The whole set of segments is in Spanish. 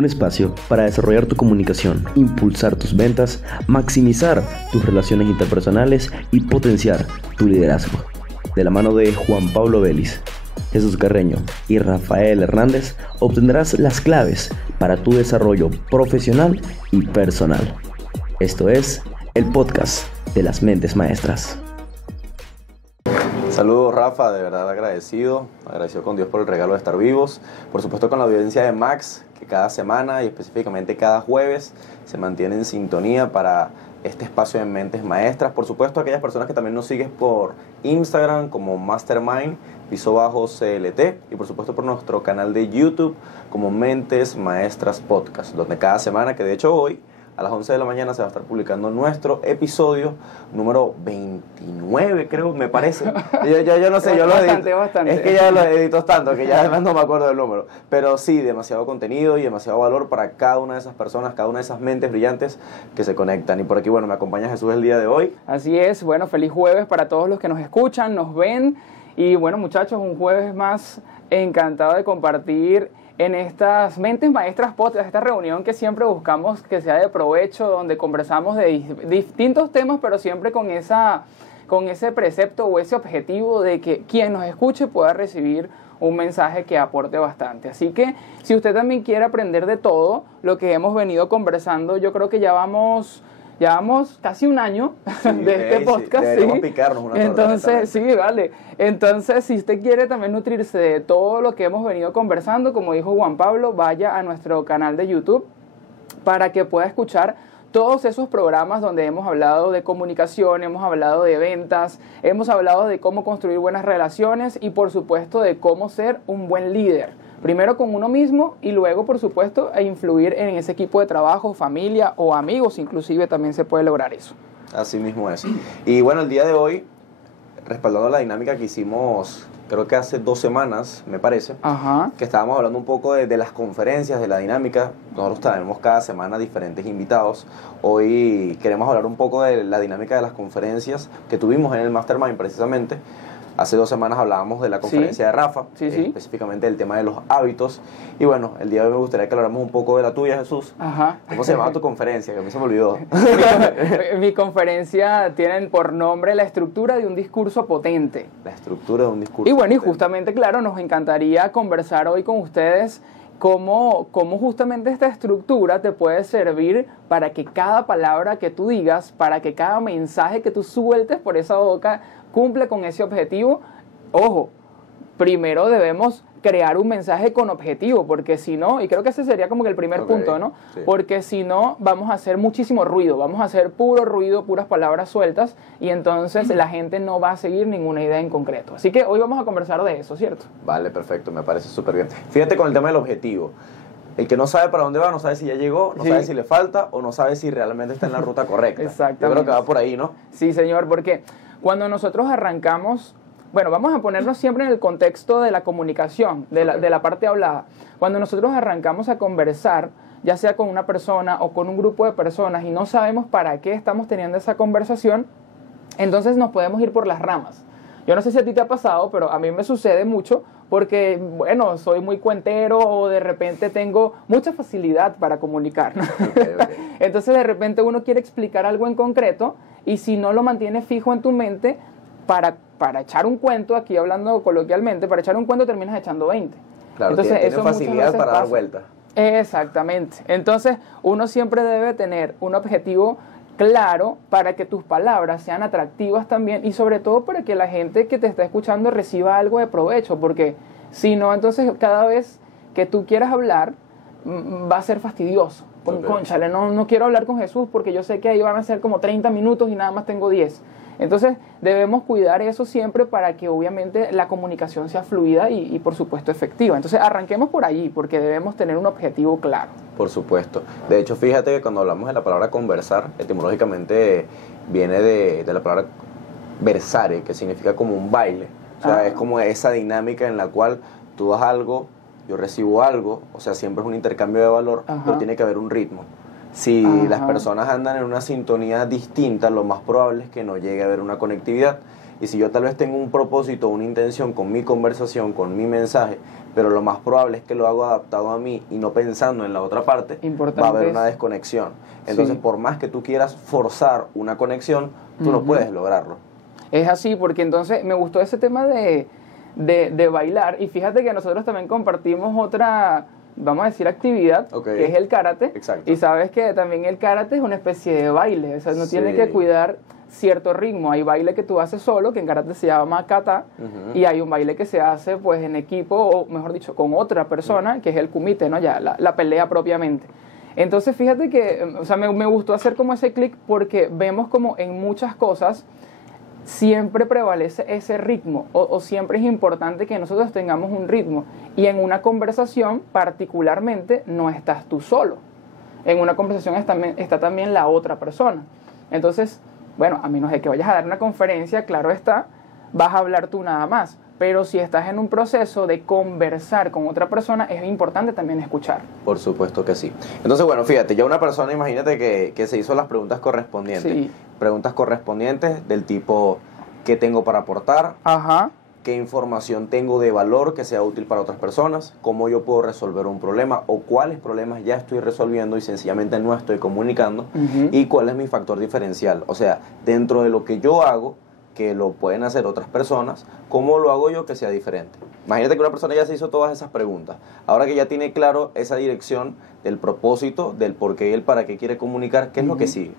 un espacio para desarrollar tu comunicación, impulsar tus ventas, maximizar tus relaciones interpersonales y potenciar tu liderazgo. De la mano de Juan Pablo Vélez, Jesús Carreño y Rafael Hernández obtendrás las claves para tu desarrollo profesional y personal. Esto es el podcast de las mentes maestras. Saludos, Rafa, de verdad agradecido con Dios por el regalo de estar vivos, por supuesto con la audiencia de Max, que cada semana y específicamente cada jueves se mantiene en sintonía para este espacio de mentes maestras. Por supuesto aquellas personas que también nos siguen por Instagram como Mastermind _CLT y por supuesto por nuestro canal de YouTube como Mentes Maestras Podcast, donde cada semana, que de hecho hoy a las 11 de la mañana se va a estar publicando nuestro episodio número 29, creo, me parece. Yo no sé, yo lo edito. Bastante. Es que ya lo edito tanto que ya además no me acuerdo del número. Pero sí, demasiado contenido y demasiado valor para cada una de esas personas, cada una de esas mentes brillantes que se conectan. Y por aquí, bueno, me acompaña Jesús el día de hoy. Así es, bueno, feliz jueves para todos los que nos escuchan, nos ven. Y bueno, muchachos, un jueves más, encantado de compartir en estas Mentes Maestras Podcast, esta reunión que siempre buscamos que sea de provecho, donde conversamos de distintos temas, pero siempre con ese precepto o ese objetivo de que quien nos escuche pueda recibir un mensaje que aporte bastante. Así que si usted también quiere aprender de todo lo que hemos venido conversando, yo creo que ya vamos casi un año de este podcast. Deberíamos picarnos una torta. Entonces, sí, vale. Entonces, si usted quiere también nutrirse de todo lo que hemos venido conversando, como dijo Juan Pablo, vaya a nuestro canal de YouTube para que pueda escuchar todos esos programas donde hemos hablado de comunicación, hemos hablado de ventas, hemos hablado de cómo construir buenas relaciones y, por supuesto, de cómo ser un buen líder. Primero con uno mismo y luego, por supuesto, a influir en ese equipo de trabajo, familia o amigos, inclusive también se puede lograr eso. Así mismo es. Y bueno, el día de hoy, respaldando la dinámica que hicimos, creo que hace 2 semanas, me parece, que estábamos hablando un poco de las conferencias, de la dinámica. Nosotros tenemos cada semana diferentes invitados. Hoy queremos hablar un poco de la dinámica de las conferencias que tuvimos en el Mastermind precisamente. Hace 2 semanas hablábamos de la conferencia de Rafa, específicamente del tema de los hábitos. Y bueno, el día de hoy me gustaría que habláramos un poco de la tuya, Jesús. ¿Cómo se llamaba tu conferencia? Que a mí se me olvidó. Mi conferencia tiene por nombre La estructura de un discurso potente. La estructura de un discurso Y bueno, potente. Y justamente, claro, nos encantaría conversar hoy con ustedes cómo justamente esta estructura te puede servir para que cada palabra que tú digas, para que cada mensaje que tú sueltes por esa boca cumple con ese objetivo. Ojo, primero debemos crear un mensaje con objetivo, porque si no, y creo que ese sería como que el primer punto, ¿no? Sí. Porque si no, vamos a hacer muchísimo ruido, vamos a hacer puro ruido, puras palabras sueltas, y entonces la gente no va a seguir ninguna idea en concreto. Así que hoy vamos a conversar de eso, ¿cierto? Vale, perfecto, me parece súper bien. Fíjate con el tema del objetivo. El que no sabe para dónde va, no sabe si ya llegó, no sabe si le falta, o no sabe si realmente está en la ruta correcta. Exactamente. Yo creo que va por ahí, ¿no? Sí, señor, porque cuando nosotros arrancamos, bueno, vamos a ponernos siempre en el contexto de la comunicación, de la parte hablada. Cuando nosotros arrancamos a conversar, ya sea con una persona o con un grupo de personas, y no sabemos para qué estamos teniendo esa conversación, entonces nos podemos ir por las ramas. Yo no sé si a ti te ha pasado, pero a mí me sucede mucho porque, bueno, soy muy cuentero o de repente tengo mucha facilidad para comunicar, ¿no? Okay. Entonces, de repente uno quiere explicar algo en concreto y si no lo mantienes fijo en tu mente, para echar un cuento, aquí hablando coloquialmente, para echar un cuento terminas echando 20. Claro, entonces, tiene facilidad para dar vueltas. Exactamente. Entonces, uno siempre debe tener un objetivo claro para que tus palabras sean atractivas también y sobre todo para que la gente que te está escuchando reciba algo de provecho, porque si no, entonces cada vez que tú quieras hablar va a ser fastidioso. Cónchale, no quiero hablar con Jesús porque yo sé que ahí van a ser como 30 minutos y nada más tengo 10. Entonces debemos cuidar eso siempre para que obviamente la comunicación sea fluida y por supuesto efectiva. Entonces arranquemos por allí porque debemos tener un objetivo claro. Por supuesto. De hecho, fíjate que cuando hablamos de la palabra conversar, etimológicamente viene de la palabra versare, que significa como un baile. O sea, es como esa dinámica en la cual tú das algo, yo recibo algo, o sea, siempre es un intercambio de valor, pero tiene que haber un ritmo. Si las personas andan en una sintonía distinta, lo más probable es que no llegue a haber una conectividad. Y si yo tal vez tengo un propósito, una intención con mi conversación, con mi mensaje, pero lo más probable es que lo hago adaptado a mí y no pensando en la otra parte, Importante va a haber es- una desconexión. Entonces, Sí. por más que tú quieras forzar una conexión, tú no puedes lograrlo. Es así, porque entonces me gustó ese tema de bailar, y fíjate que nosotros también compartimos otra, vamos a decir, actividad, Ok. que es el karate. Exacto. Y sabes que también el karate es una especie de baile, o sea, no tiene Sí. que cuidar cierto ritmo. Hay baile que tú haces solo, que en karate se llama kata, Ujú. y hay un baile que se hace pues en equipo, o mejor dicho, con otra persona, que es el kumite, ¿no? Ya la pelea propiamente. Entonces fíjate que, o sea, me gustó hacer como ese clic, porque vemos como en muchas cosas siempre prevalece ese ritmo, o siempre es importante que nosotros tengamos un ritmo, y en una conversación particularmente no estás tú solo, en una conversación está también la otra persona. Entonces, bueno, a menos de que vayas a dar una conferencia, claro está, vas a hablar tú nada más, pero si estás en un proceso de conversar con otra persona, es importante también escuchar. Por supuesto que sí. Entonces, bueno, fíjate, ya una persona, imagínate que se hizo las preguntas correspondientes. Sí. Preguntas correspondientes del tipo, ¿qué tengo para aportar? Ajá. ¿Qué información tengo de valor que sea útil para otras personas? ¿Cómo yo puedo resolver un problema? ¿O cuáles problemas ya estoy resolviendo y sencillamente no estoy comunicando? Ujú. ¿Y cuál es mi factor diferencial? O sea, dentro de lo que yo hago, que lo pueden hacer otras personas, ¿cómo lo hago yo que sea diferente? Imagínate que una persona ya se hizo todas esas preguntas. Ahora que ya tiene claro esa dirección del propósito, del por qué y el para qué quiere comunicar, ¿qué es lo que sigue?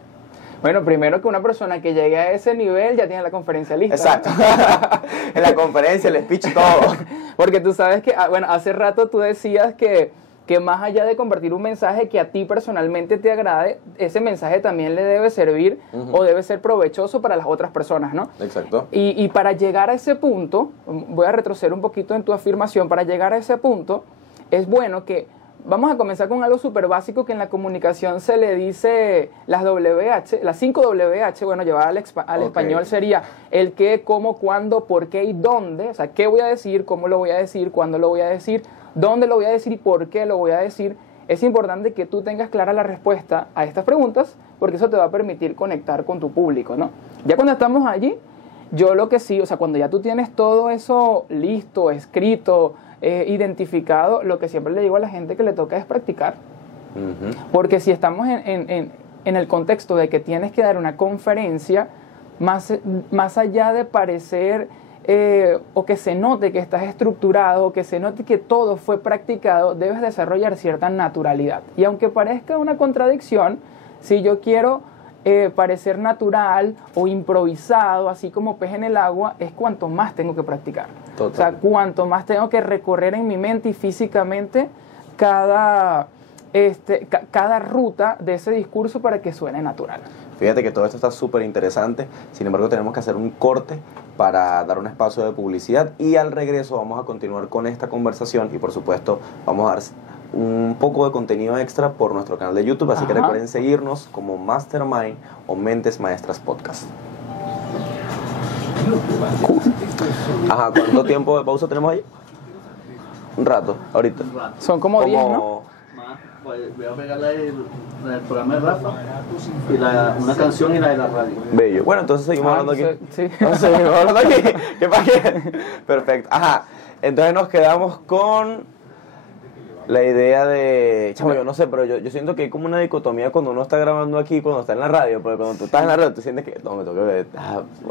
Bueno, primero que una persona que llegue a ese nivel ya tiene la conferencia lista. Exacto. En la conferencia, el speech, todo. Porque tú sabes que, bueno, hace rato tú decías que más allá de compartir un mensaje que a ti personalmente te agrade, ese mensaje también le debe servir o debe ser provechoso para las otras personas, ¿no? Exacto. Y para llegar a ese punto, voy a retroceder un poquito en tu afirmación, para llegar a ese punto, es bueno que, vamos a comenzar con algo súper básico que en la comunicación se le dice las WH, las 5 WH, bueno, llevada al Ok. español sería el qué, cómo, cuándo, por qué y dónde. O sea, qué voy a decir, cómo lo voy a decir, cuándo lo voy a decir, dónde lo voy a decir y por qué lo voy a decir. Es importante que tú tengas clara la respuesta a estas preguntas, porque eso te va a permitir conectar con tu público, ¿no? Ya cuando estamos allí, yo lo que sí, o sea, cuando ya tú tienes todo eso listo, escrito, identificado, lo que siempre le digo a la gente que le toca es practicar. Ujú. Porque si estamos en el contexto de que tienes que dar una conferencia, más allá de parecer o que se note que estás estructurado, o que se note que todo fue practicado, debes desarrollar cierta naturalidad. Y aunque parezca una contradicción, si yo quiero parecer natural o improvisado, así como pez en el agua, es cuanto más tengo que practicar. Total. O sea, cuanto más tengo que recorrer en mi mente y físicamente cada ruta de ese discurso para que suene natural. Fíjate que todo esto está súper interesante, sin embargo tenemos que hacer un corte para dar un espacio de publicidad y al regreso vamos a continuar con esta conversación y por supuesto vamos a dar un poco de contenido extra por nuestro canal de YouTube, así que Ajá. recuerden seguirnos como Mastermind o Mentes Maestras Podcast. Ajá, ¿cuánto tiempo de pausa tenemos ahí? Un rato, ahorita. Son como 10, ¿no? Más, pues, voy a pegarle el programa de Rafa y una canción y la de la radio. Bello. Bueno, entonces seguimos hablando aquí. Sí. Entonces seguimos hablando aquí. ¿Qué pasa? Perfecto. Ajá. Entonces nos quedamos con la idea de... Chamo, yo no sé, pero yo siento que hay como una dicotomía cuando uno está grabando aquí y cuando está en la radio. Porque cuando tú estás en la radio, tú sientes que no, me tengo que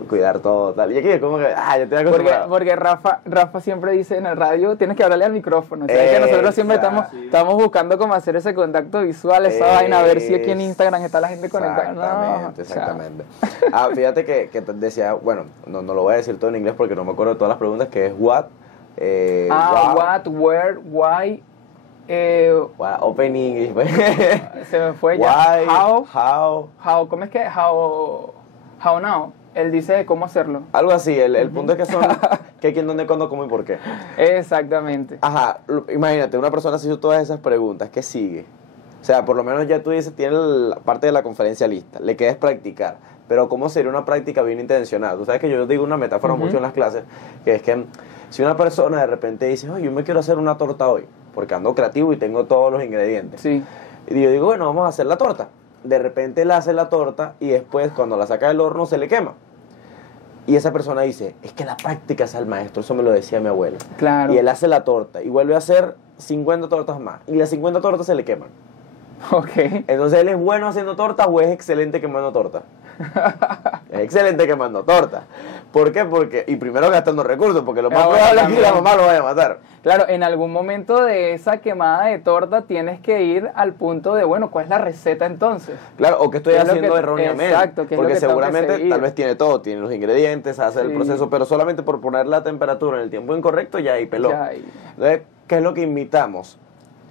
cuidar todo, tal. Y aquí es como que, ya estoy acostumbrado. Porque Rafa siempre dice en el radio, tienes que hablarle al micrófono. O sea, que nosotros siempre estamos buscando cómo hacer ese contacto visual, esa vaina, a ver si aquí en Instagram está la gente conectada. No, Exactamente. Fíjate que decía, bueno, no lo voy a decir todo en inglés porque no me acuerdo de todas las preguntas, que es what, wow, what, where, why, open English, se me fue ya. why, how, ¿Cómo es que? How now. Él dice cómo hacerlo. algo así. El punto es que son qué, quién, dónde, cuándo, cómo y por qué. Exactamente. Ajá, imagínate, una persona se hizo todas esas preguntas, ¿qué sigue? O sea, por lo menos ya tú dices, tienes la parte de la conferencia lista, le queda es practicar. Pero ¿cómo sería una práctica bien intencionada? Tú sabes que yo digo una metáfora mucho en las clases, que es que si una persona de repente dice, oye, yo me quiero hacer una torta hoy, porque ando creativo y tengo todos los ingredientes. Sí. Y yo digo, bueno, vamos a hacer la torta. De repente él hace la torta y después cuando la saca del horno se le quema. Y esa persona dice, es que la práctica es al maestro, eso me lo decía mi abuela. Claro. Y él hace la torta y vuelve a hacer 50 tortas más. Y las 50 tortas se le queman. Ok. Entonces, ¿él es bueno haciendo tortas o es excelente quemando tortas? Es excelente quemando tortas. ¿Por qué? Porque, y primero gastando recursos, porque lo más probable es que la mamá lo vaya a matar. Claro, en algún momento de esa quemada de torta tienes que ir al punto de, bueno, ¿cuál es la receta entonces? Claro, o que estoy ¿Qué es lo haciendo que- erróneamente. exacto, ¿qué es lo Porque que tengo que seguramente seguir? tal vez tiene todo, tiene los ingredientes, hace el Sí. proceso, pero solamente por poner la temperatura en el tiempo incorrecto ya ahí peló. Ya ahí. Entonces, ¿qué es lo que invitamos?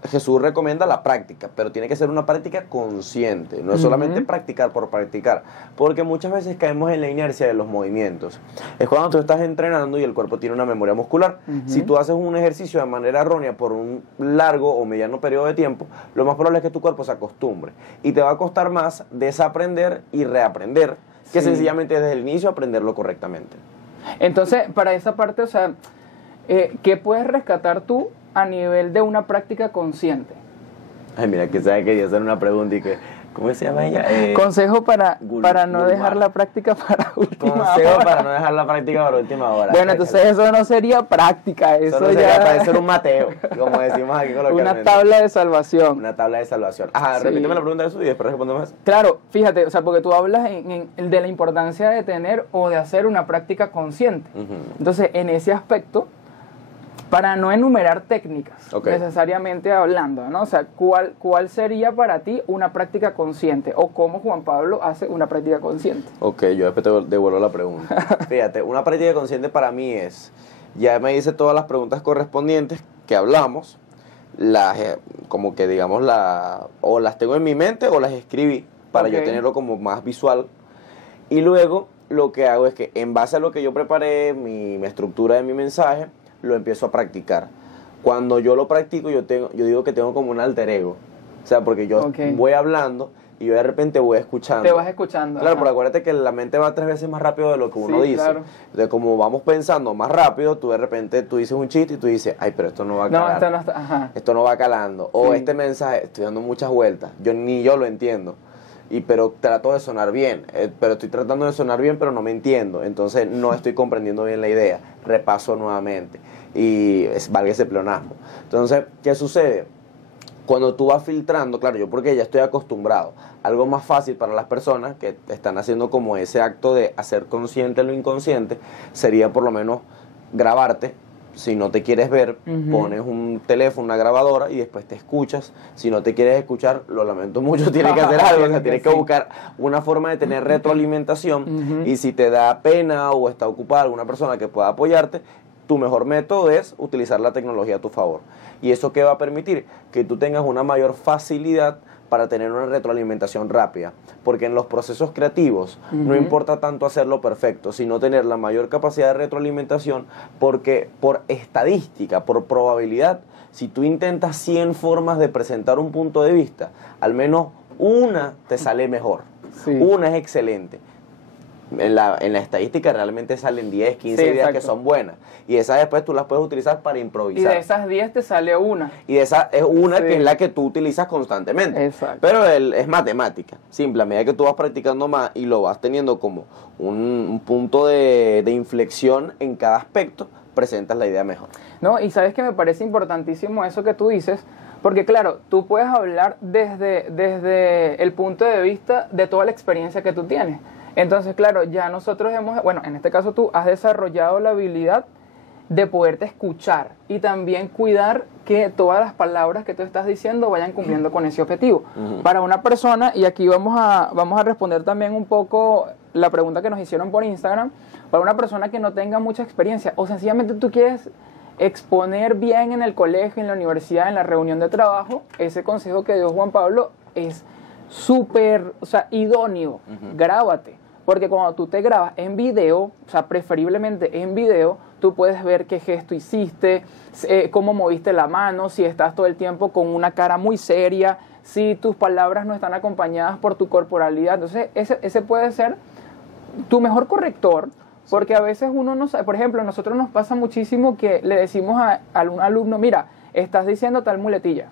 Jesús recomienda la práctica, pero tiene que ser una práctica consciente, no es solamente practicar por practicar, porque muchas veces caemos en la inercia de los movimientos. Es cuando tú estás entrenando y el cuerpo tiene una memoria muscular. Si tú haces un ejercicio de manera errónea por un largo o mediano periodo de tiempo, lo más probable es que tu cuerpo se acostumbre y te va a costar más desaprender y reaprender que Sí. sencillamente desde el inicio aprenderlo correctamente. Entonces, para esa parte, o sea, ¿qué puedes rescatar tú a nivel de una práctica consciente? Ay, mira, que sabe que quería hacer una pregunta y que, ¿cómo se llama ella? Consejo para no Gulmar. dejar la práctica para última Consejo hora. para no dejar la práctica para última hora. Bueno, entonces eso no sería práctica, eso eso no sería ya para ser un Mateo, como decimos aquí coloquialmente. una tabla de salvación. Una tabla de salvación. Ajá, Sí. repíteme la pregunta de eso y después respondemos eso. Claro, fíjate, o sea, porque tú hablas de la importancia de tener o de hacer una práctica consciente. Entonces, en ese aspecto, para no enumerar técnicas, Ok. necesariamente hablando, ¿no? O sea, ¿cuál sería para ti una práctica consciente? ¿O cómo Juan Pablo hace una práctica consciente? Ok, yo después te devuelvo la pregunta. Fíjate, una práctica consciente para mí es, ya me hice todas las preguntas correspondientes que hablamos, como que digamos, o las tengo en mi mente o las escribí para Ok. yo tenerlo como más visual. Y luego lo que hago es que en base a lo que yo preparé, mi estructura de mi mensaje, lo empiezo a practicar. Cuando yo lo practico, yo digo que tengo como un alter ego. O sea, porque yo Ok. voy hablando y yo de repente voy escuchando. Te vas escuchando. Claro, ajá. pero acuérdate que la mente va 3 veces más rápido de lo que uno Sí, dice. claro. De como vamos pensando más rápido, tú de repente tú dices un chiste y tú dices, ay, pero esto no va a No, calar. esto no está, ajá. Esto no va calando. O Sí. este mensaje, estoy dando muchas vueltas. Ni yo lo entiendo. Pero trato de sonar bien. Pero estoy tratando de sonar bien, pero no me entiendo. Entonces no estoy comprendiendo bien la idea. Repaso nuevamente. Y valga ese pleonasmo. Entonces, ¿qué sucede? Cuando tú vas filtrando, claro, yo porque ya estoy acostumbrado, algo más fácil para las personas que están haciendo como ese acto de hacer consciente lo inconsciente, sería por lo menos grabarte. Si no te quieres ver, pones un teléfono, una grabadora y después te escuchas. Si no te quieres escuchar, lo lamento mucho, tienes que hacer algo, o sea, tienes que sí. buscar una forma de tener retroalimentación. Y si te da pena o está ocupada alguna persona que pueda apoyarte, tu mejor método es utilizar la tecnología a tu favor. ¿Y eso qué va a permitir? Que tú tengas una mayor facilidad para tener una retroalimentación rápida. Porque en los procesos creativos no importa tanto hacerlo perfecto, sino tener la mayor capacidad de retroalimentación, porque por estadística, por probabilidad, si tú intentas 100 formas de presentar un punto de vista, al menos una te sale mejor. Sí. Una es excelente. En la estadística realmente salen 10, 15 Sí, ideas que exacto. son buenas. Y esas después tú las puedes utilizar para Y improvisar. de esas 10 te sale una. Y esa es una Sí. que es la que tú utilizas constantemente. Exacto. Pero es matemática. Simple, a medida que tú vas practicando más y lo vas teniendo como un punto de inflexión en cada aspecto, presentas la idea mejor. No, y sabes que me parece importantísimo eso que tú dices, porque claro, tú puedes hablar desde el punto de vista de toda la experiencia que tú tienes. Entonces, claro, ya nosotros bueno, en este caso tú has desarrollado la habilidad de poderte escuchar y también cuidar que todas las palabras que tú estás diciendo vayan cumpliendo con ese objetivo. Para una persona, y aquí vamos a responder también un poco la pregunta que nos hicieron por Instagram, para una persona que no tenga mucha experiencia o sencillamente tú quieres exponer bien en el colegio, en la universidad, en la reunión de trabajo, ese consejo que dio Juan Pablo es súper, o sea, idóneo. Grábate, porque cuando tú te grabas en video, o sea, preferiblemente en video, tú puedes ver qué gesto hiciste, cómo moviste la mano, si estás todo el tiempo con una cara muy seria, si tus palabras no están acompañadas por tu corporalidad. Entonces, ese puede ser tu mejor corrector, porque a veces uno no sabe. Por ejemplo, a nosotros nos pasa muchísimo que le decimos a un alumno, mira, estás diciendo tal muletilla.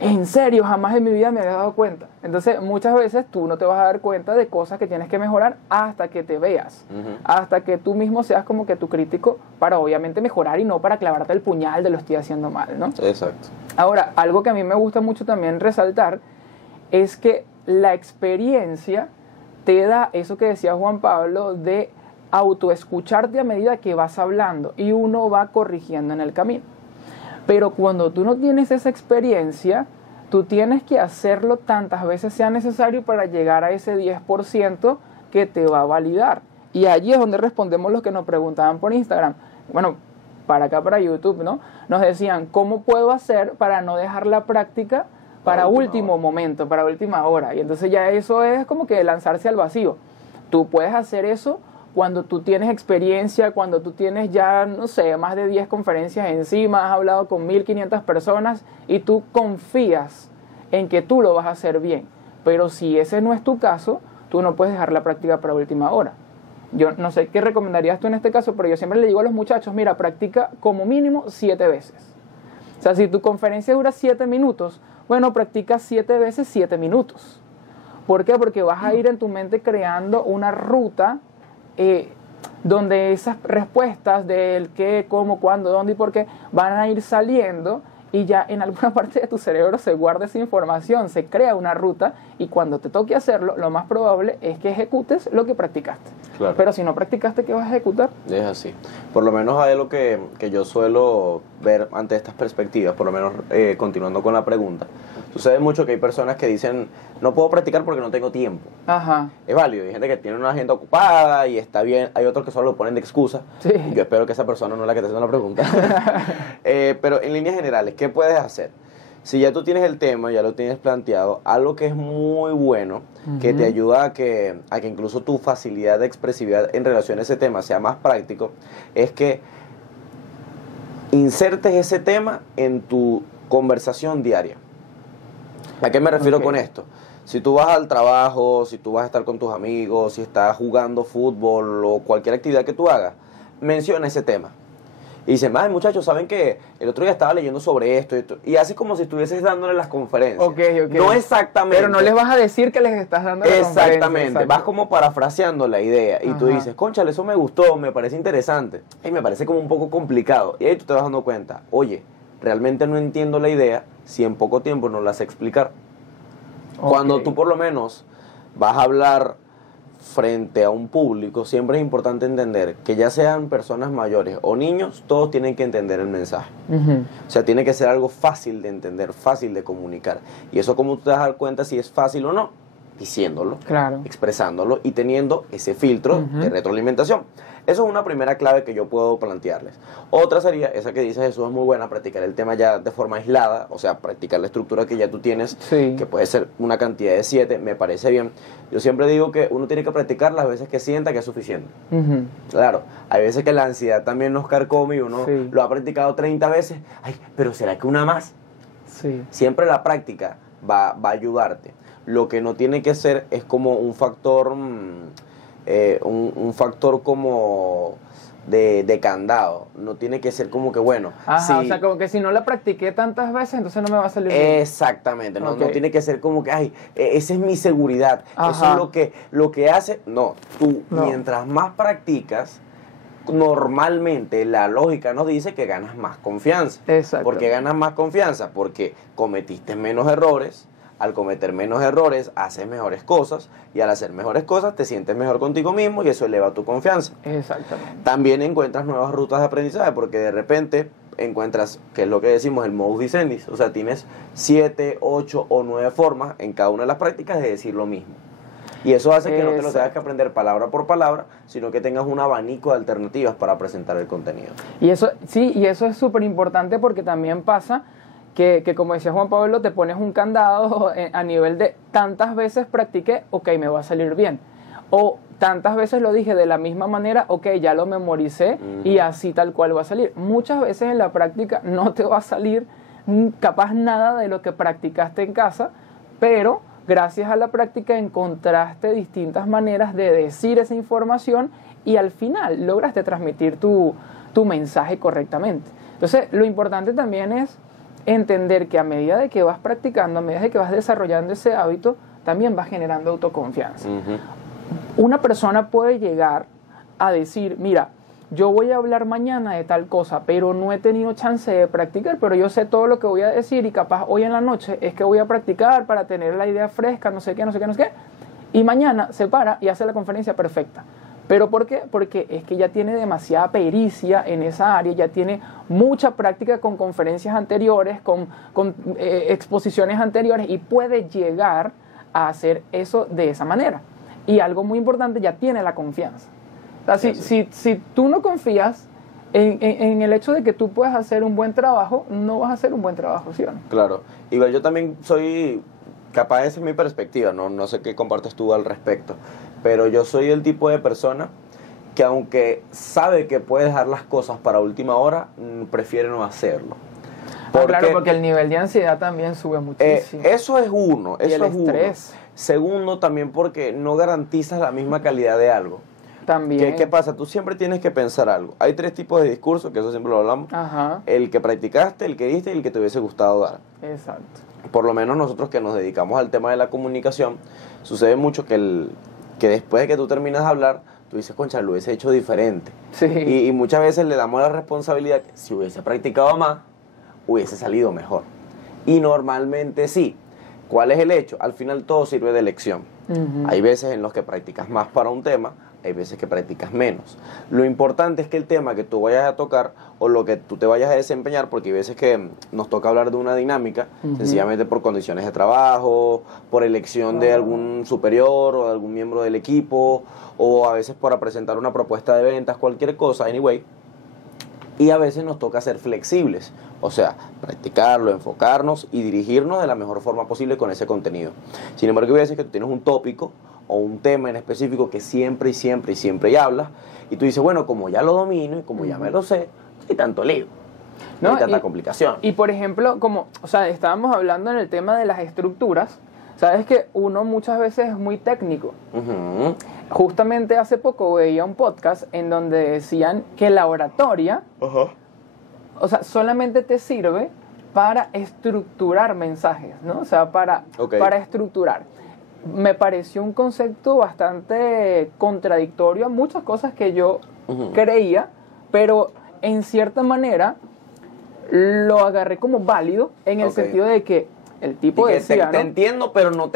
En serio, jamás en mi vida me había dado cuenta. Entonces, muchas veces tú no te vas a dar cuenta de cosas que tienes que mejorar hasta que te veas. Hasta que tú mismo seas como que tu crítico para obviamente mejorar y no para clavarte el puñal de lo estoy haciendo mal, ¿no? Exacto. Ahora, algo que a mí me gusta mucho también resaltar es que la experiencia te da eso que decía Juan Pablo de autoescucharte a medida que vas hablando y uno va corrigiendo en el camino. Pero cuando tú no tienes esa experiencia, tú tienes que hacerlo tantas veces sea necesario para llegar a ese 10% que te va a validar. Y allí es donde respondemos los que nos preguntaban por Instagram. Bueno, para acá, para YouTube, ¿no? Nos decían, ¿cómo puedo hacer para no dejar la práctica para último momento, para última hora? Y entonces ya eso es como que lanzarse al vacío. Tú puedes hacer eso cuando tú tienes experiencia, cuando tú tienes ya, no sé, más de 10 conferencias encima, has hablado con 1.500 personas y tú confías en que tú lo vas a hacer bien. Pero si ese no es tu caso, tú no puedes dejar la práctica para última hora. Yo no sé qué recomendarías tú en este caso, pero yo siempre le digo a los muchachos, mira, practica como mínimo 7 veces. O sea, si tu conferencia dura 7 minutos, bueno, practica 7 veces 7 minutos. ¿Por qué? Porque vas a ir en tu mente creando una ruta donde esas respuestas del qué, cómo, cuándo, dónde y por qué van a ir saliendo y ya en alguna parte de tu cerebro se guarda esa información, se crea una ruta y cuando te toque hacerlo, lo más probable es que ejecutes lo que practicaste. Claro. Pero si no practicaste, ¿qué vas a ejecutar? Es así. Por lo menos hay lo que yo suelo ver ante estas perspectivas, por lo menos continuando con la pregunta. Sucede mucho que hay personas que dicen, no puedo practicar porque no tengo tiempo. Ajá. Es válido, hay gente que tiene una agenda ocupada y está bien, hay otros que solo lo ponen de excusa. Sí. Yo espero que esa persona no es la que te hace la pregunta. Pero en líneas generales, ¿qué puedes hacer? Si ya tú tienes el tema, ya lo tienes planteado, algo que es muy bueno, que te ayuda a que incluso tu facilidad de expresividad en relación a ese tema sea más práctico, es que insertes ese tema en tu conversación diaria. ¿A qué me refiero con esto? Si tú vas al trabajo, si tú vas a estar con tus amigos, si estás jugando fútbol o cualquier actividad que tú hagas, menciona ese tema. Y dicen, ay muchachos, ¿saben qué? El otro día estaba leyendo sobre esto y esto. Y así como si estuvieses dándole las conferencias. Ok. No exactamente. Pero no les vas a decir que les estás dando la conferencia. Exactamente. Vas como parafraseando la idea. Y tú dices, cónchale, eso me gustó, me parece interesante. Y me parece como un poco complicado. Y ahí tú te vas dando cuenta, oye, realmente no entiendo la idea si en poco tiempo no la sé explicar. Cuando tú por lo menos vas a hablar frente a un público, siempre es importante entender que ya sean personas mayores o niños, todos tienen que entender el mensaje. O sea, tiene que ser algo fácil de entender, fácil de comunicar. Y eso, como tú te vas a dar cuenta si es fácil o no, diciéndolo, claro, expresándolo y teniendo ese filtro de retroalimentación. Eso es una primera clave que yo puedo plantearles. Otra sería, esa que dice Jesús, es muy buena, practicar el tema ya de forma aislada, o sea, practicar la estructura que ya tú tienes, que puede ser una cantidad de 7, me parece bien. Yo siempre digo que uno tiene que practicar las veces que sienta que es suficiente. Claro, hay veces que la ansiedad también nos carcome y uno lo ha practicado 30 veces, ay, pero ¿será que una más? Siempre la práctica va a ayudarte. Lo que no tiene que ser es como un factor... un factor como de candado, no tiene que ser como que bueno. O sea, como que si no la practiqué tantas veces, entonces no me va a salir bien. Exactamente, no tiene que ser como que, ay, esa es mi seguridad, eso es lo que hace, mientras más practicas, normalmente la lógica nos dice que ganas más confianza. ¿Por qué ganas más confianza? Porque cometiste menos errores. Al cometer menos errores, haces mejores cosas y al hacer mejores cosas te sientes mejor contigo mismo y eso eleva tu confianza. Exactamente. También encuentras nuevas rutas de aprendizaje porque de repente encuentras, que es lo que decimos, el modus vivendi, o sea, tienes 7, 8 o 9 formas en cada una de las prácticas de decir lo mismo. Y eso hace que no te lo tengas que aprender palabra por palabra, sino que tengas un abanico de alternativas para presentar el contenido. Y eso, y eso es súper importante porque también pasa que como decía Juan Pablo, te pones un candado a nivel de tantas veces practiqué, ok, me va a salir bien. O tantas veces lo dije de la misma manera, ok, ya lo memoricé y así tal cual va a salir. Muchas veces en la práctica no te va a salir capaz nada de lo que practicaste en casa, pero gracias a la práctica encontraste distintas maneras de decir esa información y al final lograste transmitir tu mensaje correctamente. Entonces, lo importante también es entender que a medida de que vas practicando, a medida de que vas desarrollando ese hábito, también vas generando autoconfianza. Una persona puede llegar a decir, mira, yo voy a hablar mañana de tal cosa, pero no he tenido chance de practicar, pero yo sé todo lo que voy a decir y capaz hoy en la noche es que voy a practicar para tener la idea fresca, no sé qué, no sé qué, no sé qué. Y mañana se para y hace la conferencia perfecta. ¿Pero por qué? Porque es que ya tiene demasiada pericia en esa área, ya tiene mucha práctica con conferencias anteriores, con exposiciones anteriores y puede llegar a hacer eso de esa manera. Y algo muy importante, ya tiene la confianza. O sea, si tú no confías en el hecho de que tú puedas hacer un buen trabajo, no vas a hacer un buen trabajo, ¿sí o no? Claro. Igual yo también soy, capaz esa es mi perspectiva, no sé qué compartes tú al respecto, pero yo soy el tipo de persona que aunque sabe que puede dejar las cosas para última hora, prefiere no hacerlo. Claro, porque el nivel de ansiedad también sube muchísimo. Eso es uno, y eso el es estrés. uno. Segundo, también porque no garantizas la misma calidad de algo. También. ¿Qué pasa? Tú siempre tienes que pensar algo. Hay 3 tipos de discursos, que eso siempre lo hablamos. Ajá. El que practicaste, el que diste y el que te hubiese gustado dar. Exacto. Por lo menos nosotros que nos dedicamos al tema de la comunicación, sucede mucho que después de que tú terminas de hablar, tú dices, concha, lo hubiese hecho diferente. Sí. Y muchas veces le damos la responsabilidad que si hubiese practicado más, hubiese salido mejor. Y normalmente sí. ¿Cuál es el hecho? Al final todo sirve de lección. Hay veces en los que practicas más para un tema, hay veces que practicas menos. Lo importante es que el tema que tú vayas a tocar o lo que tú te vayas a desempeñar, porque hay veces que nos toca hablar de una dinámica, sencillamente por condiciones de trabajo, por elección de algún superior o de algún miembro del equipo, o a veces para presentar una propuesta de ventas, cualquier cosa, anyway. Y a veces nos toca ser flexibles, o sea, practicarlo, enfocarnos y dirigirnos de la mejor forma posible con ese contenido. Sin embargo, hay veces que tú tienes un tópico o un tema en específico que siempre hablas, y tú dices, bueno, como ya lo domino y como ya me lo sé, no hay tanto lío, no hay tanta complicación. Y por ejemplo, estábamos hablando en el tema de las estructuras, sabes que uno muchas veces es muy técnico. Justamente hace poco veía un podcast en donde decían que la oratoria, solamente te sirve para estructurar mensajes, ¿no? O sea, para estructurar. Me pareció un concepto bastante contradictorio a muchas cosas que yo creía, pero en cierta manera lo agarré como válido en el sentido de que el tipo decía, te entiendo, pero no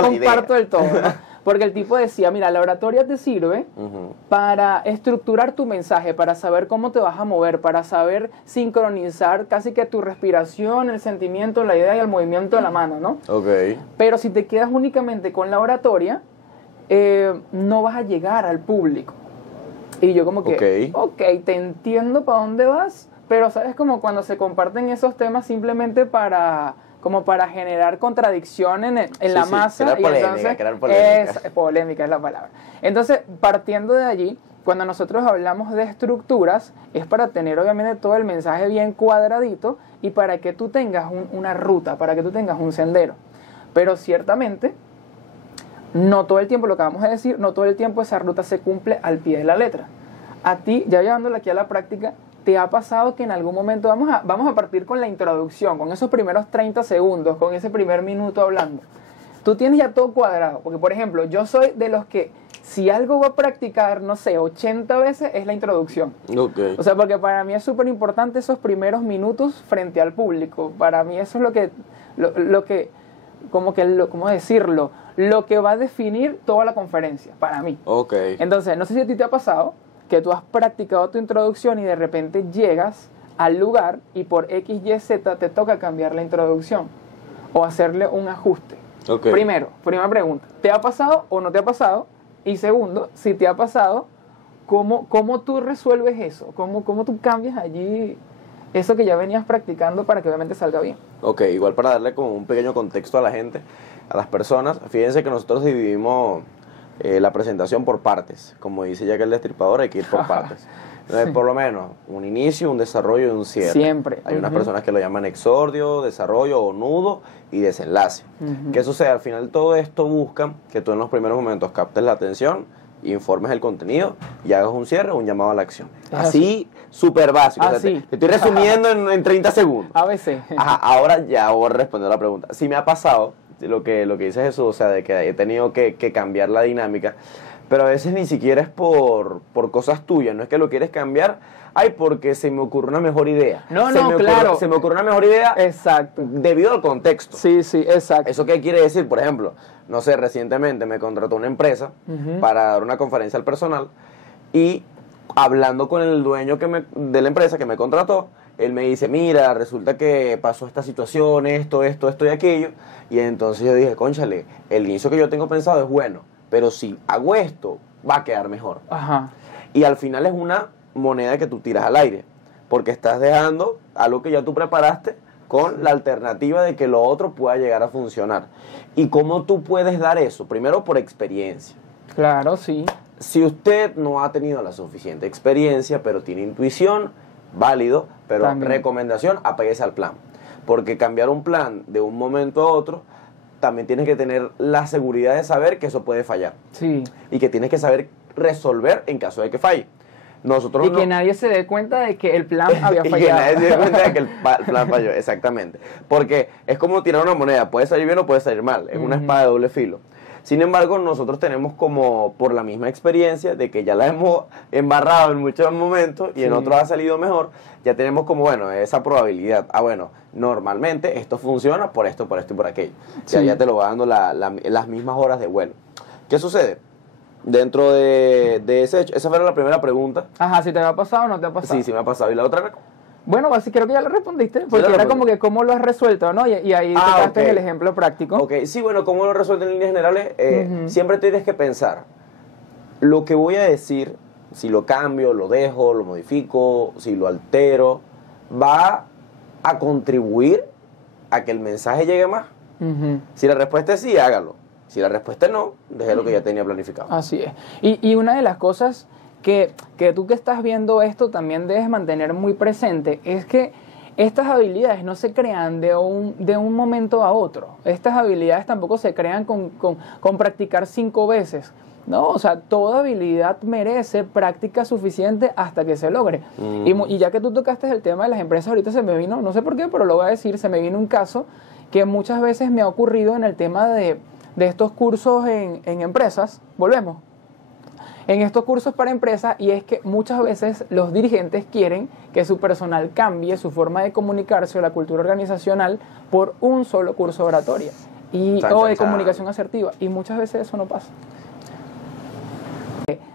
comparto del todo, ¿no? Porque el tipo decía, mira, la oratoria te sirve para estructurar tu mensaje, para saber cómo te vas a mover, para saber sincronizar casi que tu respiración, el sentimiento, la idea y el movimiento de la mano, ¿no? Pero si te quedas únicamente con la oratoria, no vas a llegar al público. Y yo como que, te entiendo para dónde vas, pero sabes como cuando se comparten esos temas simplemente para generar contradicción en la masa. Crear polémica. Polémica es la palabra. Entonces, partiendo de allí, cuando nosotros hablamos de estructuras, es para tener obviamente todo el mensaje bien cuadradito y para que tú tengas una ruta, para que tú tengas un sendero. Pero ciertamente, no todo el tiempo, lo que vamos a decir, no todo el tiempo esa ruta se cumple al pie de la letra. A ti, ya llevándolo aquí a la práctica, ¿te ha pasado que en algún momento vamos a partir con la introducción, con esos primeros 30 segundos, con ese primer minuto hablando? Tú tienes ya todo cuadrado, porque por ejemplo, yo soy de los que si algo voy a practicar, no sé, 80 veces es la introducción. O sea, porque para mí es súper importante esos primeros minutos frente al público. Para mí eso es ¿cómo decirlo? Lo que va a definir toda la conferencia, para mí. Entonces, no sé si a ti te ha pasado que tú has practicado tu introducción y de repente llegas al lugar y por X, Y, Z te toca cambiar la introducción o hacerle un ajuste. Primera pregunta, ¿te ha pasado o no te ha pasado? Y segundo, si te ha pasado, ¿cómo tú resuelves eso? ¿Cómo tú cambias allí eso que ya venías practicando para que obviamente salga bien? Igual para darle como un pequeño contexto a la gente, a las personas, fíjense que nosotros dividimos la presentación por partes. Como dice Jack el Destripador, hay que ir por partes. Entonces, por lo menos, un inicio, un desarrollo y un cierre. Siempre. Hay unas personas que lo llaman exordio, desarrollo o nudo y desenlace. ¿Qué sucede? Al final todo esto busca que tú en los primeros momentos captes la atención, informes el contenido y hagas un cierre o un llamado a la acción. Así, súper básico. O sea, te estoy resumiendo en 30 segundos. A veces. Ajá, ahora ya voy a responder la pregunta. Si me ha pasado lo que dice Jesús, o sea, de que he tenido que cambiar la dinámica, pero a veces ni siquiera es por cosas tuyas, no es que lo quieres cambiar, porque se me ocurre una mejor idea. Claro. Se me ocurre una mejor idea. Exacto. Debido al contexto. Sí, exacto. ¿Eso qué quiere decir? Por ejemplo, no sé, recientemente me contrató una empresa para dar una conferencia al personal y hablando con el dueño de la empresa que me contrató, él me dice, mira, resulta que pasó esta situación, esto y aquello, y entonces yo dije, cónchale, el inicio que yo tengo pensado es bueno, pero si hago esto, va a quedar mejor. Ajá. Y al final es una moneda que tú tiras al aire, porque estás dejando algo que ya tú preparaste con la alternativa de que lo otro pueda llegar a funcionar. ¿Y cómo tú puedes dar eso? Primero por experiencia. Claro, sí. Si usted no ha tenido la suficiente experiencia, pero tiene intuición, válido, pero También. recomendación, apéguese al plan. Porque cambiar un plan de un momento a otro, también tienes que tener la seguridad de saber que eso puede fallar. Sí. Y que tienes que saber resolver en caso de que falle. Nosotros Que nadie se dé cuenta de que el plan había fallado. Y que nadie se dé cuenta de que el plan falló, exactamente. Porque es como tirar una moneda, puede salir bien o puede salir mal, es una espada de doble filo. Sin embargo, nosotros tenemos como, por la misma experiencia, de que ya la hemos embarrado en muchos momentos y en otros ha salido mejor, ya tenemos como, esa probabilidad. Normalmente esto funciona por esto y por aquello. Sí. Ya te lo va dando las mismas horas de vuelo. ¿Qué sucede? Dentro de ese hecho, esa fue la primera pregunta. Ajá, si te ha pasado o no te ha pasado. Sí me ha pasado. ¿Y la otra? Bueno, así creo que ya lo respondiste, porque era como que cómo lo has resuelto, ¿no? Y ahí tocaste el ejemplo práctico. Ok, sí, ¿cómo lo resuelto en líneas generales? Siempre tienes que pensar, lo que voy a decir, si lo cambio, lo dejo, lo modifico, si lo altero, ¿va a contribuir a que el mensaje llegue más? Si la respuesta es sí, hágalo. Si la respuesta es no, deje lo que ya tenía planificado. Así es. Y una de las cosas que tú que estás viendo esto también debes mantener muy presente es que estas habilidades no se crean de un momento a otro. Estas habilidades tampoco se crean con practicar 5 veces. No, o sea, toda habilidad merece práctica suficiente hasta que se logre. Y ya que tú tocaste el tema de las empresas, ahorita se me vino, no sé por qué, pero lo voy a decir, se me vino un caso que muchas veces me ha ocurrido en el tema de estos cursos en empresas. Volvemos. En estos cursos para empresas, y es que muchas veces los dirigentes quieren que su personal cambie su forma de comunicarse o la cultura organizacional por un solo curso de oratoria o de comunicación asertiva, y muchas veces eso no pasa.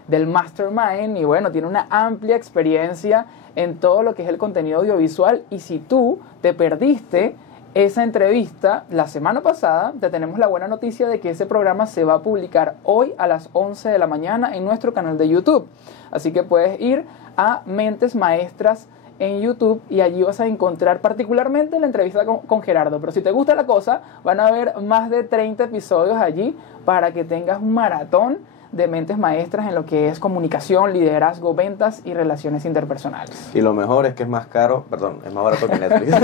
Del Mastermind, y bueno, tiene una amplia experiencia en todo lo que es el contenido audiovisual, y si tú te perdiste esa entrevista la semana pasada, te tenemos la buena noticia de que ese programa se va a publicar hoy a las 11 de la mañana en nuestro canal de YouTube. Así que puedes ir a Mentes Maestras en YouTube y allí vas a encontrar particularmente la entrevista con Gerardo. Pero si te gusta la cosa, van a haber más de 30 episodios allí para que tengas un maratón de mentes maestras en lo que es comunicación, liderazgo, ventas y relaciones interpersonales. Y lo mejor es que es más caro, es más barato que Netflix.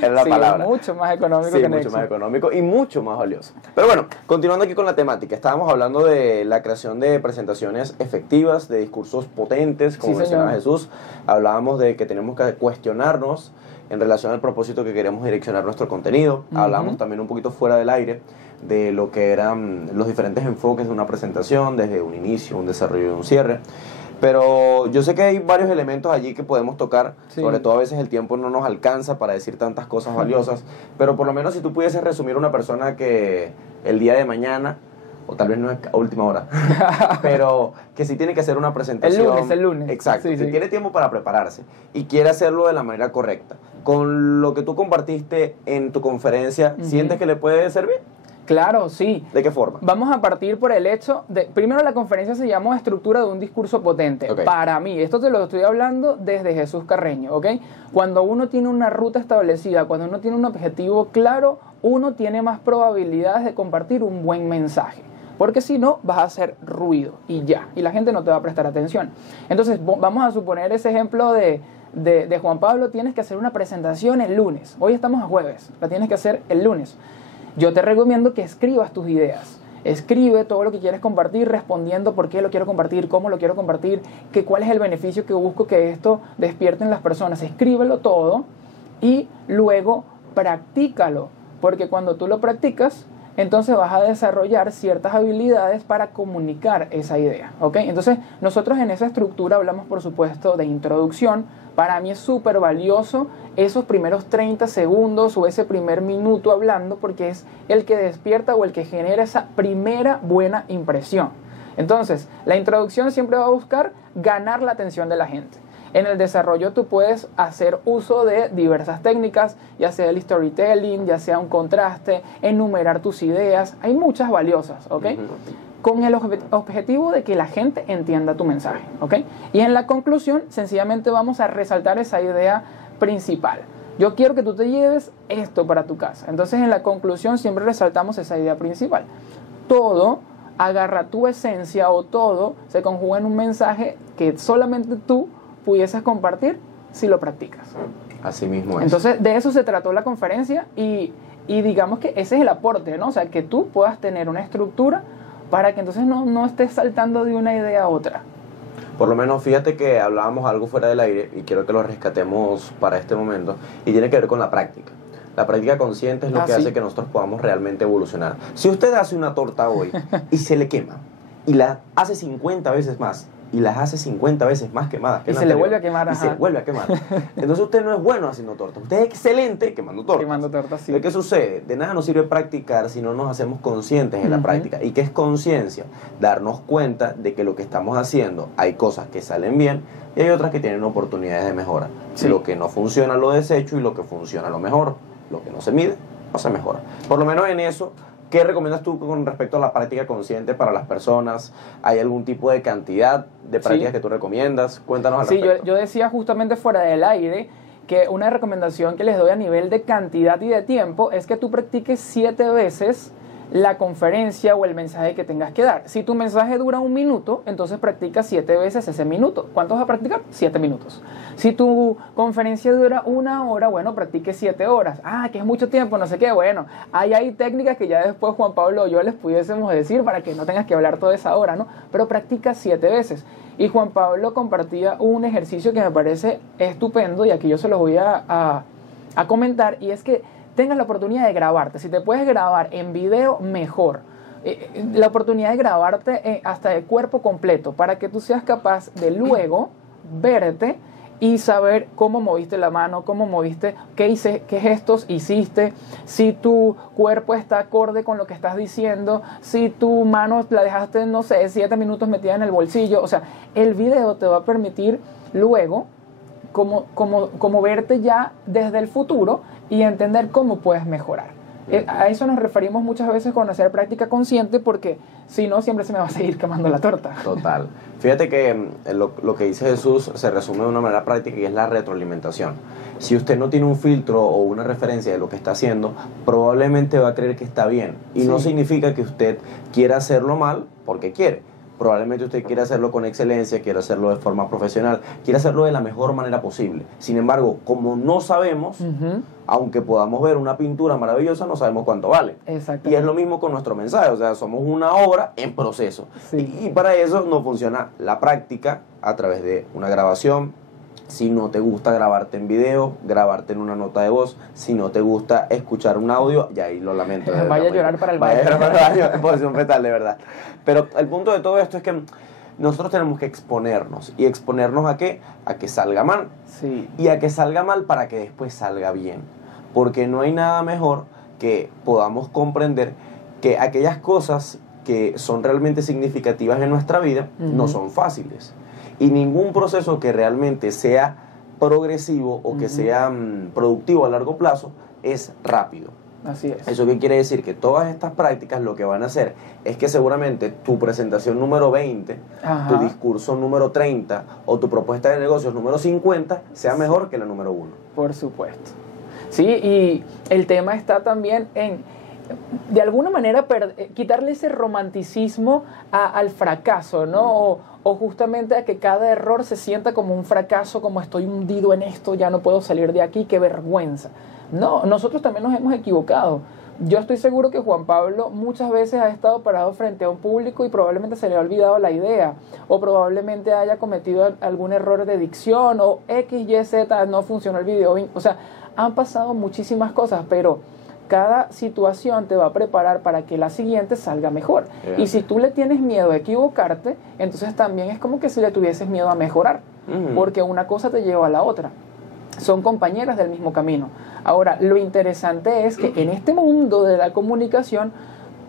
Es la palabra. Mucho más económico que Netflix. Mucho más económico y mucho más valioso. Pero bueno, continuando aquí con la temática, estábamos hablando de la creación de presentaciones efectivas, de discursos potentes, como mencionaba Jesús. Hablábamos de que tenemos que cuestionarnos en relación al propósito que queremos direccionar nuestro contenido. Hablamos también un poquito fuera del aire de lo que eran los diferentes enfoques de una presentación, desde un inicio, un desarrollo y un cierre. Pero yo sé que hay varios elementos allí que podemos tocar, sobre todo a veces el tiempo no nos alcanza para decir tantas cosas valiosas, pero por lo menos si tú pudieses resumir una persona que el día de mañana, o tal vez no es a última hora, pero que sí tiene que hacer una presentación. El lunes. Exacto, que tiene tiempo para prepararse y quiere hacerlo de la manera correcta. Con lo que tú compartiste en tu conferencia, ¿sientes que le puede servir? Claro, sí. ¿De qué forma? Vamos a partir por el hecho de... Primero, la conferencia se llamó Estructura de un discurso potente. Okay. Para mí, esto te lo estoy hablando desde Jesús Carreño, ¿ok? Cuando uno tiene una ruta establecida, cuando uno tiene un objetivo claro, uno tiene más probabilidades de compartir un buen mensaje. Porque si no, vas a hacer ruido y ya. Y la gente no te va a prestar atención. Entonces, vamos a suponer ese ejemplo de Juan Pablo. Tienes que hacer una presentación el lunes. Hoy estamos a jueves. La tienes que hacer el lunes. Yo te recomiendo que escribas tus ideas. Escribe todo lo que quieres compartir, respondiendo por qué lo quiero compartir, cómo lo quiero compartir, cuál es el beneficio que busco que esto despierte en las personas. Escríbelo todo y luego practícalo, porque cuando tú lo practicas, entonces vas a desarrollar ciertas habilidades para comunicar esa idea, ¿ok? Entonces, nosotros en esa estructura hablamos, por supuesto, de introducción. Para mí es súper valioso esos primeros 30 segundos o ese primer minuto hablando, porque es el que despierta o el que genera esa primera buena impresión. Entonces, la introducción siempre va a buscar ganar la atención de la gente. En el desarrollo tú puedes hacer uso de diversas técnicas, ya sea el storytelling, ya sea un contraste, enumerar tus ideas. Hay muchas valiosas, ¿ok? Con el objetivo de que la gente entienda tu mensaje, ¿ok? Y en la conclusión, sencillamente vamos a resaltar esa idea principal. Yo quiero que tú te lleves esto para tu casa. Entonces, en la conclusión siempre resaltamos esa idea principal. Todo agarra tu esencia o todo se conjuga en un mensaje que solamente tú pudieses compartir si lo practicas. Así mismo es. Entonces, de eso se trató la conferencia y digamos que ese es el aporte, ¿no? O sea, que tú puedas tener una estructura para que entonces no estés saltando de una idea a otra. Por lo menos, fíjate que hablábamos algo fuera del aire y quiero que lo rescatemos para este momento, y tiene que ver con la práctica. La práctica consciente es lo que hace que nosotros podamos realmente evolucionar. Si usted hace una torta hoy y se le quema y la hace 50 veces más, y las hace 50 veces más quemadas que y la se le anterior, vuelve a quemar. y se vuelve a quemar. Entonces usted no es bueno haciendo tortas, usted es excelente quemando tortas. Quemando tortas, sí. ¿Qué sucede? De nada nos sirve practicar si no nos hacemos conscientes en la práctica. ¿Y qué es conciencia? Darnos cuenta de que lo que estamos haciendo, hay cosas que salen bien y hay otras que tienen oportunidades de mejora. Sí. Lo que no funciona lo desecho y lo que funciona lo mejor. Lo que no se mide no se mejora. Por lo menos en eso. ¿Qué recomiendas tú con respecto a la práctica consciente para las personas? ¿Hay algún tipo de cantidad de prácticas que tú recomiendas? Cuéntanos al respecto. Sí, yo decía justamente fuera del aire que una recomendación que les doy a nivel de cantidad y de tiempo es que tú practiques 7 veces la conferencia o el mensaje que tengas que dar. Si tu mensaje dura 1 minuto, entonces practica 7 veces ese minuto. ¿Cuánto vas a practicar? 7 minutos. Si tu conferencia dura 1 hora, bueno, practique 7 horas. Ah, que es mucho tiempo, no sé qué. Bueno, hay técnicas que ya después Juan Pablo o yo les pudiésemos decir para que no tengas que hablar toda esa hora, ¿no? Pero practica 7 veces. Y Juan Pablo compartía un ejercicio que me parece estupendo y aquí yo se los voy a comentar, y es que tengas la oportunidad de grabarte. Si te puedes grabar en video, mejor. La oportunidad de grabarte hasta de cuerpo completo para que tú seas capaz de luego verte y saber cómo moviste la mano, cómo moviste, qué gestos hiciste, si tu cuerpo está acorde con lo que estás diciendo, si tu mano la dejaste, no sé, 7 minutos metida en el bolsillo. O sea, el video te va a permitir luego como verte ya desde el futuro y entender cómo puedes mejorar. A eso nos referimos muchas veces con hacer práctica consciente, porque si no, siempre se me va a seguir quemando la torta. Total. Fíjate que lo que dice Jesús se resume de una manera práctica, y es la retroalimentación. Si usted no tiene un filtro o una referencia de lo que está haciendo, probablemente va a creer que está bien. Y no significa que usted quiera hacerlo mal porque quiere. Probablemente usted quiere hacerlo con excelencia, quiere hacerlo de forma profesional, quiere hacerlo de la mejor manera posible. Sin embargo, como no sabemos, aunque podamos ver una pintura maravillosa, no sabemos cuánto vale. Exacto. Y es lo mismo con nuestro mensaje, o sea, somos una obra en proceso. Sí. Y para eso no funciona la práctica a través de una grabación. Si no te gusta grabarte en video, grabarte en una nota de voz. Si no te gusta escuchar un audio, ya ahí lo lamento. Vaya a llorar para el baño. Vaya a llorar para el baño en posición fetal, de verdad. Pero el punto de todo esto es que nosotros tenemos que exponernos. ¿Y exponernos a qué? A que salga mal. Sí. Y a que salga mal para que después salga bien. Porque no hay nada mejor que podamos comprender que aquellas cosas que son realmente significativas en nuestra vida no son fáciles. Y ningún proceso que realmente sea progresivo o que sea productivo a largo plazo es rápido. Así es. ¿Eso qué quiere decir? Que todas estas prácticas lo que van a hacer es que seguramente tu presentación número 20, tu discurso número 30 o tu propuesta de negocios número 50 sea mejor que la número 1. Por supuesto. Sí, y el tema está también en, de alguna manera, quitarle ese romanticismo al fracaso, ¿no? O justamente a que cada error se sienta como un fracaso, como estoy hundido en esto, ya no puedo salir de aquí, qué vergüenza. No, nosotros también nos hemos equivocado. Yo estoy seguro que Juan Pablo muchas veces ha estado parado frente a un público y probablemente se le ha olvidado la idea, o probablemente haya cometido algún error de dicción, o X, Y, Z, no funcionó el video. O sea, han pasado muchísimas cosas, pero cada situación te va a preparar para que la siguiente salga mejor. Y si tú le tienes miedo a equivocarte, entonces también es como que si le tuvieses miedo a mejorar, porque una cosa te lleva a la otra. Son compañeras del mismo camino. Ahora, lo interesante es que en este mundo de la comunicación,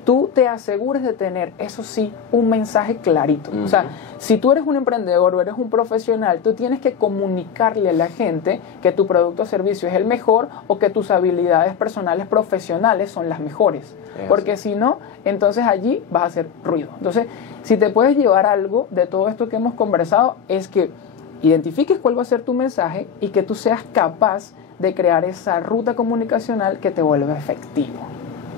tú te asegures de tener, eso sí, un mensaje clarito. O sea, si tú eres un emprendedor o eres un profesional, tú tienes que comunicarle a la gente que tu producto o servicio es el mejor o que tus habilidades personales profesionales son las mejores. Porque si no, entonces allí vas a hacer ruido. Entonces, si te puedes llevar algo de todo esto que hemos conversado, es que identifiques cuál va a ser tu mensaje y que tú seas capaz de crear esa ruta comunicacional que te vuelva efectivo.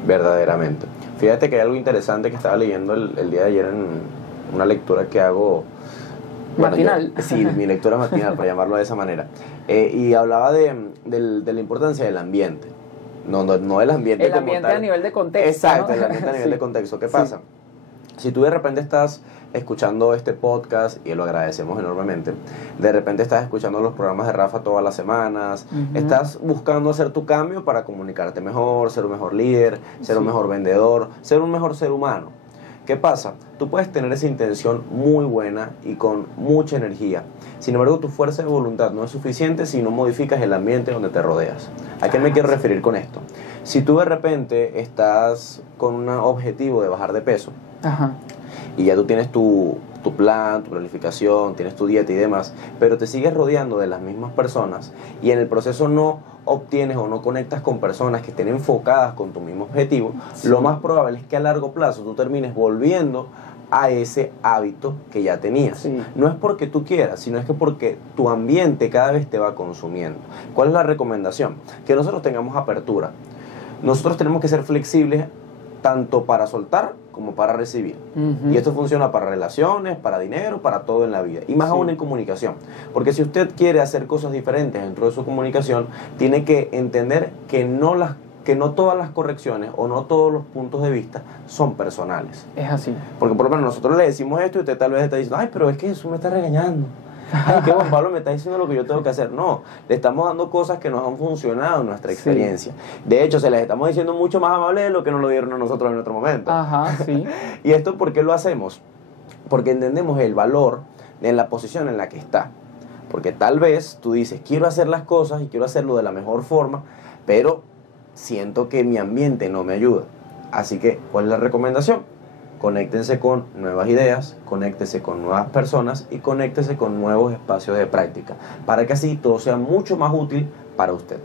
Verdaderamente. Fíjate que hay algo interesante que estaba leyendo el día de ayer en una lectura que hago matinal. Sí, mi lectura matinal, para llamarlo de esa manera. Y hablaba de la importancia del ambiente. No el ambiente el como ambiente tal. A nivel de contexto. Exacto, ¿no? el ambiente a nivel Sí. de contexto. ¿Qué pasa? Si tú de repente estás escuchando este podcast, y lo agradecemos enormemente, de repente estás escuchando los programas de Rafa todas las semanas, estás buscando hacer tu cambio para comunicarte mejor, ser un mejor líder, ser un mejor vendedor, ser un mejor ser humano. ¿Qué pasa? Tú puedes tener esa intención muy buena y con mucha energía. Sin embargo, tu fuerza de voluntad no es suficiente si no modificas el ambiente donde te rodeas. ¿A qué me quiero referir con esto? Si tú de repente estás con un objetivo de bajar de peso, y ya tú tienes tu plan, tu planificación, tienes tu dieta y demás, pero te sigues rodeando de las mismas personas y en el proceso no obtienes o no conectas con personas que estén enfocadas con tu mismo objetivo, lo más probable es que a largo plazo tú termines volviendo a ese hábito que ya tenías. No es porque tú quieras, sino es que porque tu ambiente cada vez te va consumiendo. ¿Cuál es la recomendación? Que nosotros tengamos apertura. Nosotros tenemos que ser flexibles tanto para soltar como para recibir. Y esto funciona para relaciones, para dinero, para todo en la vida. Y más aún en comunicación. Porque si usted quiere hacer cosas diferentes dentro de su comunicación, tiene que entender que no todas las correcciones o no todos los puntos de vista son personales. Es así. Porque por lo menos nosotros le decimos esto y usted tal vez está diciendo, ay, pero es que Jesús me está regañando. Ay, que Juan Pablo me está diciendo lo que yo tengo que hacer. No, le estamos dando cosas que nos han funcionado en nuestra experiencia. De hecho, se les estamos diciendo mucho más amable de lo que nos lo dieron a nosotros en otro momento. Sí. ¿Y esto por qué lo hacemos? Porque entendemos el valor en la posición en la que está. Porque tal vez tú dices, quiero hacer las cosas y quiero hacerlo de la mejor forma, pero siento que mi ambiente no me ayuda. Así que, ¿cuál es la recomendación? Conéctense con nuevas ideas, conéctense con nuevas personas y conéctense con nuevos espacios de práctica, para que así todo sea mucho más útil para usted.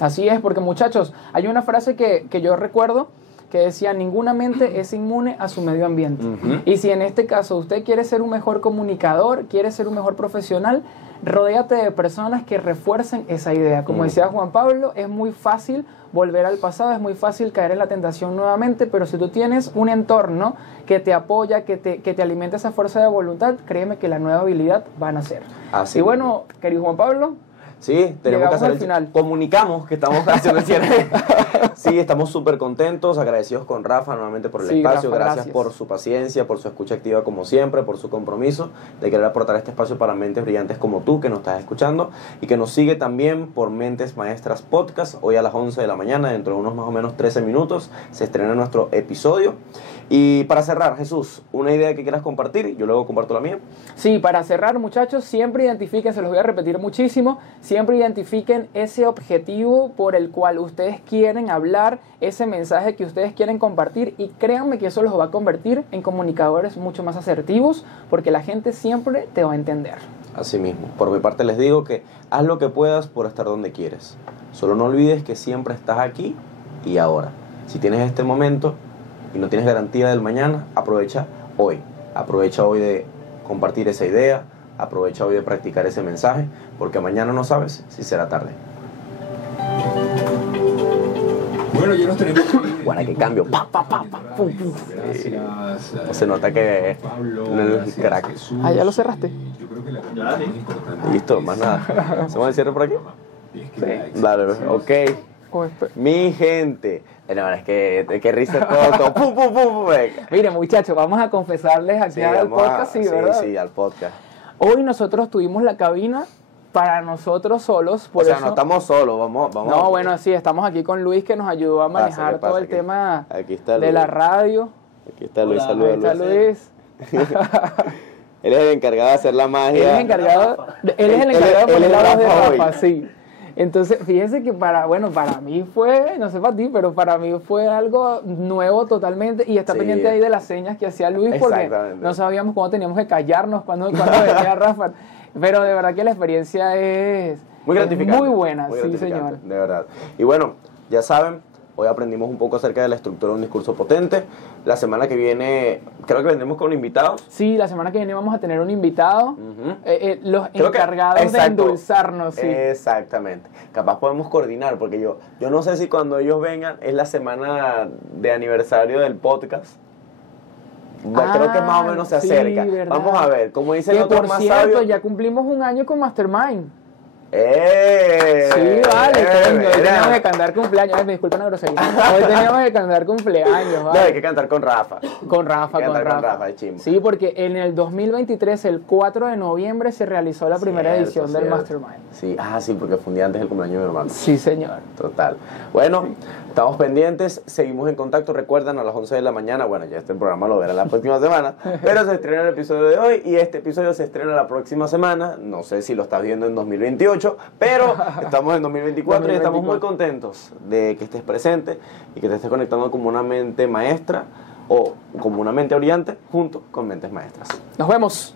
Así es, porque muchachos, hay una frase que yo recuerdo que decía, ninguna mente es inmune a su medio ambiente. Y si en este caso usted quiere ser un mejor comunicador, quiere ser un mejor profesional, rodéate de personas que refuercen esa idea. Como decía Juan Pablo, es muy fácil volver al pasado, es muy fácil caer en la tentación nuevamente, pero si tú tienes un entorno que te apoya, que te alimenta esa fuerza de voluntad, créeme que la nueva habilidad va a nacer. Así y bueno, querido Juan Pablo, sí, tenemos que hacer al final. Comunicamos que estamos haciendo el cierre. Sí, estamos súper contentos, agradecidos con Rafa nuevamente por el espacio. Rafa, gracias por su paciencia, por su escucha activa como siempre, por su compromiso de querer aportar este espacio para mentes brillantes como tú que nos estás escuchando y que nos sigue también por Mentes Maestras Podcast. Hoy a las 11 de la mañana, dentro de unos más o menos 13 minutos, se estrena nuestro episodio. Y para cerrar, Jesús, una idea que quieras compartir, yo luego comparto la mía. Sí, para cerrar, muchachos, siempre identifiquen, se los voy a repetir muchísimo, siempre identifiquen ese objetivo por el cual ustedes quieren hablar, ese mensaje que ustedes quieren compartir, y créanme que eso los va a convertir en comunicadores mucho más asertivos, porque la gente siempre te va a entender. Así mismo, por mi parte les digo que haz lo que puedas por estar donde quieres. Solo no olvides que siempre estás aquí y ahora. Si tienes este momento y no tienes garantía del mañana, aprovecha hoy. Aprovecha hoy de compartir esa idea, aprovecha hoy de practicar ese mensaje, porque mañana no sabes si será tarde. Bueno, ya nos tenemos que ir. Guarda que cambio. Pa, pa, pa, pa, pum, pum. Gracias. Se nota que Pablo, el gracias, crack. Jesús. Ah, ¿ya lo cerraste? Yo creo que la Ya, más sí. importante. Listo, más nada. ¿Hacemos el cierre por aquí? Es que la Dale, ok. Mi gente. No, es que risa todo. Pum, pum, pum, pum. Mire, muchachos, vamos a confesarles aquí al podcast, sí, ¿verdad? Sí, al podcast. Hoy nosotros tuvimos la cabina para nosotros solos. Por o sea, eso... no estamos solos, vamos. No, bueno, sí, estamos aquí con Luis, que nos ayudó a manejar todo el tema aquí está de la radio. Aquí está Luis, Hola, ahí está Luis. Él es el encargado de hacer la magia. Él es el encargado de poner la voz de Rafa, sí. Entonces, fíjense que para mí fue, no sé para ti, pero para mí fue algo nuevo totalmente, y está pendiente ahí de las señas que hacía Luis, porque no sabíamos cuándo teníamos que callarnos, cuando venía Rafa. Pero de verdad que la experiencia es muy gratificante. Muy buena, sí, señor. De verdad. Y bueno, ya saben, hoy aprendimos un poco acerca de la estructura de un discurso potente. La semana que viene, creo que vendremos con invitados. Sí, la semana que viene vamos a tener un invitado. Los encargados de endulzarnos. Sí. Exactamente. Capaz podemos coordinar, porque yo no sé si cuando ellos vengan es la semana de aniversario del podcast. Creo que más o menos se acerca. ¿Verdad? Vamos a ver, como dicen que otros por más cierto, sabios. ya cumplimos un año con Mastermind. Sí, vale, hoy teníamos que cantar cumpleaños. Me disculpan la grosería. Hoy teníamos que cantar cumpleaños, ¿vale? No, hay que cantar con Rafa. Con Rafa, es chimbo. Sí, porque en el 2023, el 4 de noviembre, se realizó la primera edición del Mastermind. Sí, sí, porque fue un día antes del cumpleaños de mi hermano. Sí, señor. Total. Bueno, estamos pendientes, seguimos en contacto. Recuerdan, a las 11 de la mañana, bueno, ya este programa lo verán la próxima semana, pero se estrena el episodio de hoy y este episodio se estrena la próxima semana. No sé si lo estás viendo en 2028, pero estamos en 2024 y estamos muy contentos de que estés presente y que te estés conectando como una mente maestra o como una mente brillante junto con mentes maestras. Nos vemos.